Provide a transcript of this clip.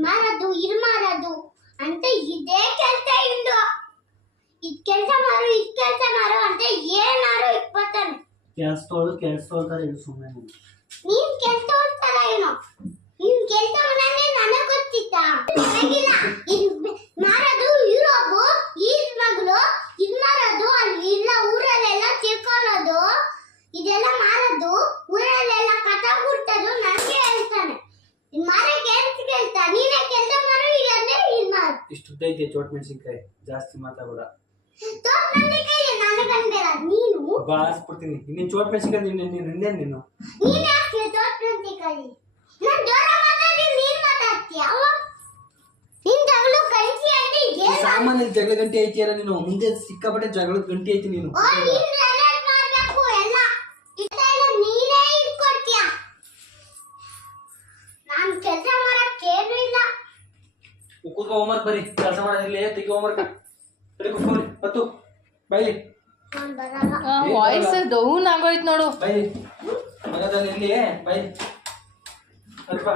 ಮಾರದು ಇದು ಮಾರದು ಅಂತ ಇದೇ ಕೆಲಸ ಇಂದು ಇದ್ ಕೆಲಸ ಮಾಡು ಅಂತ ಏನಾರು ಇಪ್ಪತ್ತಾನೆ ಕೆಲ್ಸದೋಳ್ತಾರೆ ಇದು ಸುಮ್ಮನೆ ನೀನ್ ಕೆಲಸ ಹೋಗ್ತಾರ ಏನೋ ನೀನ್ ಕೆಲಸ ಮಾಡನೆ ನನಗೆ ಗೊತ್ತಿತ್ತಾ ಆಗಿಲ್ಲ ಮಾರದು ಯುರೋಪ್ ಈದ್ ಮಗಳು ಇದ್ ಮಾರದು ಅಲ್ಲಿ ಇಲ್ಲ ಊರಲ್ಲೆಲ್ಲ ತಿಳ್ಕೊಳ್ಳೋದು ಇದೆಲ್ಲ ಮಾರದು ಊರಲ್ಲೆಲ್ಲ ಕಥಾ ಬಿಡ್ತದು ನನಗೆ ಹೇಳ್ತಾನೆ ಇನ್ ಮಾರೇ ಕೆಲಸ ನೀನೇ ಕೆಲಸ ಮಾಡು ಇಲ್ಲಾಂದ್ರೆ ಇದ್ ಮಾಡು ಇಷ್ಟುದ್ದೈತೆ ಚೋಟ್ ಮೆಣಸಿನ್ಕಾಯಿ ಜಾಸ್ತಿ ಮಾತಾಡಬೇಡ ಚೋಟ್ ಮೆಣಸಿನ್ಕಾಯಿ ನನಗಂದಿಲ್ಲ ನೀನು ಬಾರಿಸ್ಬಿಡ್ತೀನಿ ನೀನು ಚೋಟ್ ಮೆಣಸಿನ್ಕಾಯಿ ನೀನು ನೀನೇ ಹಾಕ್ತೀಯ ಚೋಟ್ ಮೆಣಸಿನ್ಕಾಯಿ ನಾನು ಜೋರ ಮಾತಾಡಿ ನೀನ್ ಮಾತಾಡ್ತೀಯ ನಿನ್ ಜಗಳು ಗಂಟಿ ಐತಿ ಸಾಮಾನ್ಯ ಜಗಳ ಗಂಟೆ ಐತಿಯಲ್ಲ ನೀನು ಮುಂದೆ ಸಿಕ್ಕಾಪಟ್ಟೆ ಜಗಳದ ಗಂಟೆ ಐತಿ ನೀನು ನೀನ್ ರೆಕಾರ್ಡ್ ಮಾಡ್ಬೇಕು ಎಲ್ಲ ಇದೆಲ್ಲ ನೀನೇ ಇಟ್ಕೊಡ್ತೀಯ ನಾನು ಕೆಲಸ ಮಾಡಕ್ಕೆ ಏನೂ ಇಲ್ಲ ಕೂತ್ಕೋ ಹೋಮ್ವರ್ಕ್ ಬರಿ ಕೆಲಸ ಮಾಡೋದಿಲ್ಲ ತೆಗಿ ಹೋಮ್ವರ್ಕ್ ಸರಿ ಕೂತ್ಕೊಳ್ಳಿ ಹತ್ತು ಬೈಲಿ ನಾನು ಬರಲ್ಲ ವಾಯ್ಸ್ ಡೌನ್ ಆಗೋಯ್ತು ನೋಡು ಬೈಲಿ ಮಗದಲ್ಲಿ ಇಲ್ಲಿ ಬೈ ಅಲ್ಪ